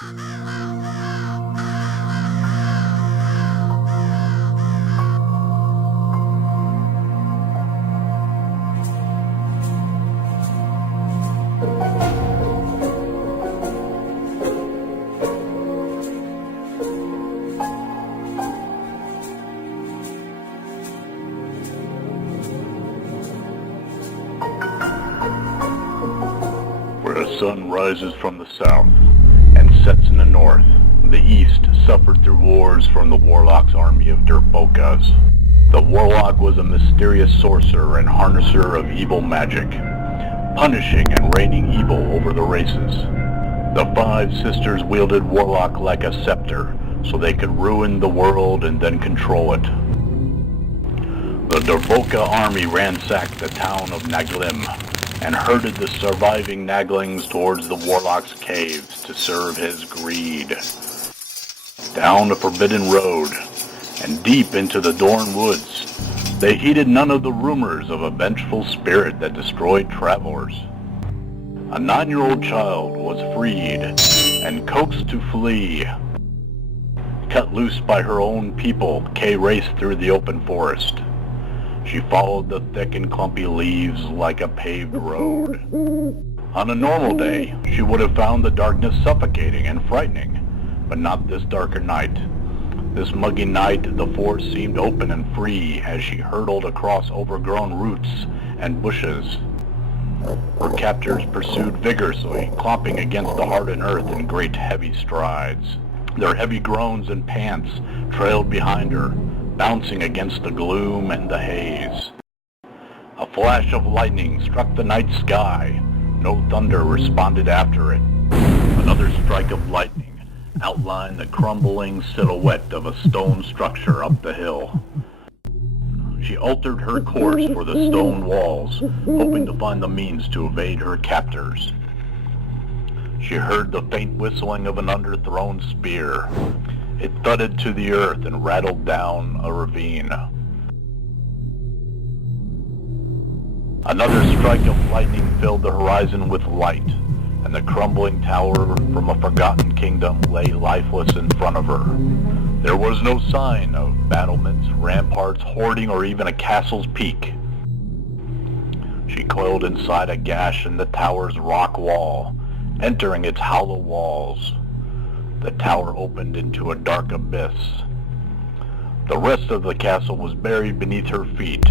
Where the sun rises from the south and sets in the north, the east suffered through wars from the warlock's army of Derbokas. The warlock was a mysterious sorcerer and harnesser of evil magic, punishing and reigning evil over the races. The five sisters wielded warlock like a scepter, so they could ruin the world and then control it. The Derboka army ransacked the town of Naglings and herded the surviving Naglings towards the warlock's caves to serve his greed. Down a forbidden road and deep into the Dorn woods, they heeded none of the rumors of a vengeful spirit that destroyed travelers. A 9-year-old child was freed and coaxed to flee. Cut loose by her own people, Kay raced through the open forest. She followed the thick and clumpy leaves like a paved road. On a normal day, she would have found the darkness suffocating and frightening, but not this darker night. This muggy night, the forest seemed open and free as she hurtled across overgrown roots and bushes. Her captors pursued vigorously, clomping against the hardened earth in great heavy strides. Their heavy groans and pants trailed behind her, bouncing against the gloom and the haze. A flash of lightning struck the night sky. No thunder responded after it. Another strike of lightning outlined the crumbling silhouette of a stone structure up the hill. She altered her course for the stone walls, hoping to find the means to evade her captors. She heard the faint whistling of an underthrown spear. It thudded to the earth and rattled down a ravine. Another strike of lightning filled the horizon with light, and the crumbling tower from a forgotten kingdom lay lifeless in front of her. There was no sign of battlements, ramparts, hoarding, or even a castle's peak. She coiled inside a gash in the tower's rock wall, entering its hollow walls. The tower opened into a dark abyss. The rest of the castle was buried beneath her feet.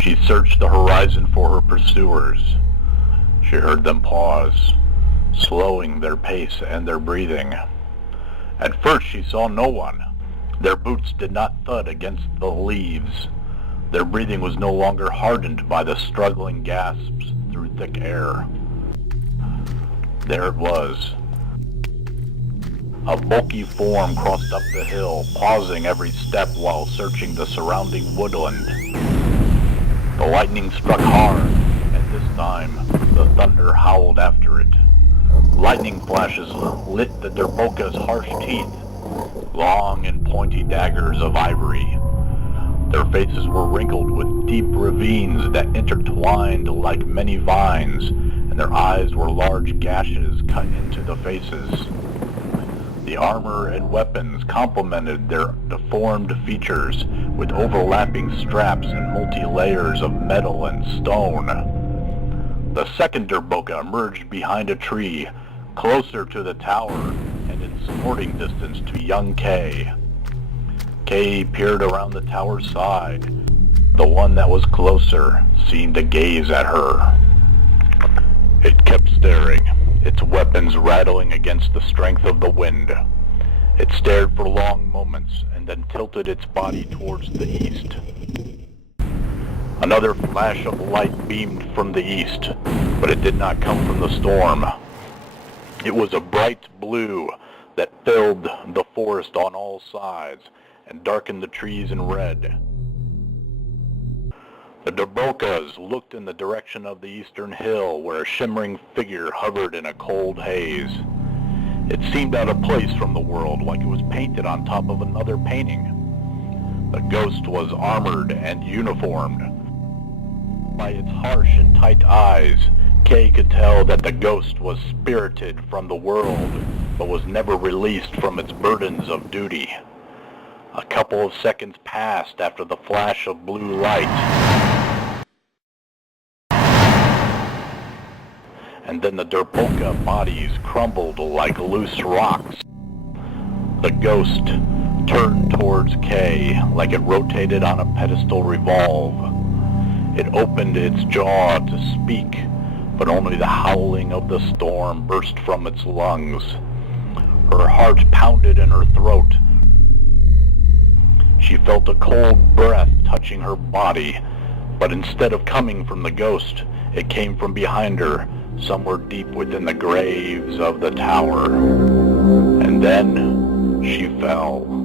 She searched the horizon for her pursuers. She heard them pause, slowing their pace and their breathing. At first she saw no one. Their boots did not thud against the leaves. Their breathing was no longer hardened by the struggling gasps through thick air. There it was. A bulky form crossed up the hill, pausing every step while searching the surrounding woodland. The lightning struck hard, and this time the thunder howled after it. Lightning flashes lit the Derboka's harsh teeth, long and pointy daggers of ivory. Their faces were wrinkled with deep ravines that intertwined like many vines, and their eyes were large gashes cut into the faces. The armor and weapons complemented their deformed features with overlapping straps and multi-layers of metal and stone. The second Derboka emerged behind a tree, closer to the tower and in sporting distance to young Kay. Kay peered around the tower's side. The one that was closer seemed to gaze at her. It kept staring, its weapons rattling against the strength of the wind. It stared for long moments and then tilted its body towards the east. Another flash of light beamed from the east, but it did not come from the storm. It was a bright blue that filled the forest on all sides and darkened the trees in red. The Derbokas looked in the direction of the eastern hill, where a shimmering figure hovered in a cold haze. It seemed out of place from the world, like it was painted on top of another painting. The ghost was armored and uniformed. By its harsh and tight eyes, Kay could tell that the ghost was spirited from the world, but was never released from its burdens of duty. A couple of seconds passed after the flash of blue light, and then the Derboka bodies crumbled like loose rocks. The ghost turned towards Kay like it rotated on a pedestal revolve. It opened its jaw to speak, but only the howling of the storm burst from its lungs. Her heart pounded in her throat. She felt a cold breath touching her body, but instead of coming from the ghost, it came from behind her, somewhere deep within the graves of the tower. And then she fell.